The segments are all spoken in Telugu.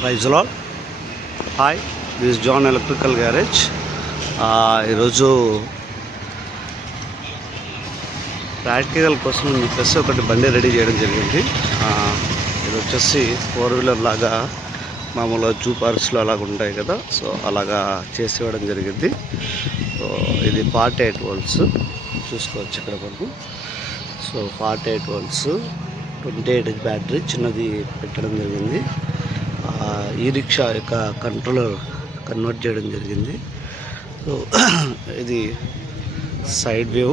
Praise lord. Hi, this John electrical garage. ఈరోజు ప్రాక్టికల్ కోసం చెప్పేసి ఒకటి బండి రెడీ చేయడం జరిగింది. ఇది వచ్చేసి 4-వీలర్ లాగా మామూలుగా జూపార్స్లో అలాగ ఉంటాయి కదా, సో అలాగా చేసి ఇవ్వడం జరిగింది. సో ఇది 48 volts చూసుకోవచ్చు ఇక్కడ మనకు. సో 48 volts 28 బ్యాటరీ చిన్నది పెట్టడం జరిగింది. ఈ రిక్షా యొక్క కంట్రోలర్ కన్వర్ట్ చేయడం జరిగింది. సో ఇది సైడ్ వ్యూ.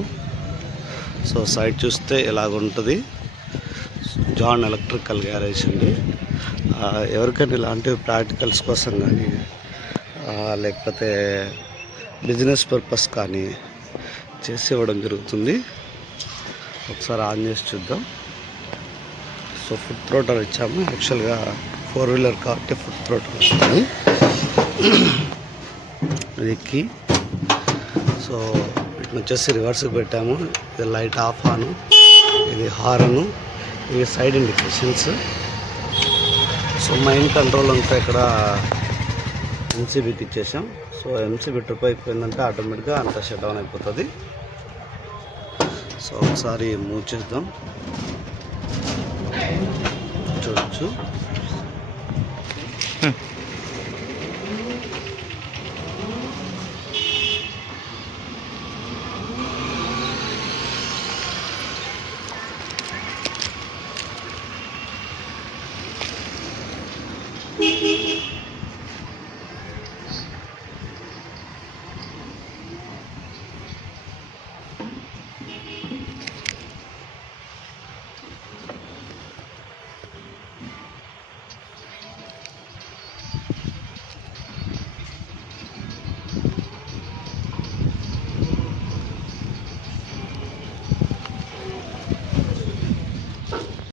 సో సైడ్ చూస్తే ఇలాగుంటుంది. జాన్ ఎలక్ట్రికల్ గ్యారేజ్ అండి. ఎవరికైనా ఇలాంటి ప్రాక్టికల్స్ కోసం కానీ లేకపోతే బిజినెస్ పర్పస్ కానీ చేసి ఇవ్వడం జరుగుతుంది. ఒకసారి ఆన్ చేసి చూద్దాం. సో ఫుట్ థ్రోటర్ ఇచ్చాము. యాక్చువల్గా 4-వీలర్ కాబట్టి ఫుట్ థ్రోటర్ వస్తుంది. ఇది కీ. సో వీటిని వచ్చేసి రివర్స్కి పెట్టాము. ఇది లైట్ ఆఫ్ ఆను, ఇది హార్ను, ఇవి side indications. So main control అంతా ఇక్కడ ఎంసీబీకి ఇచ్చేసాం. సో ఎంసీబీ ట్రిప్ అయిపోయిందంటే ఆటోమేటిక్గా అంతా షట్ డౌన్ అయిపోతుంది. సో ఒకసారి మూవ్ చేద్దాం, చూడొచ్చు.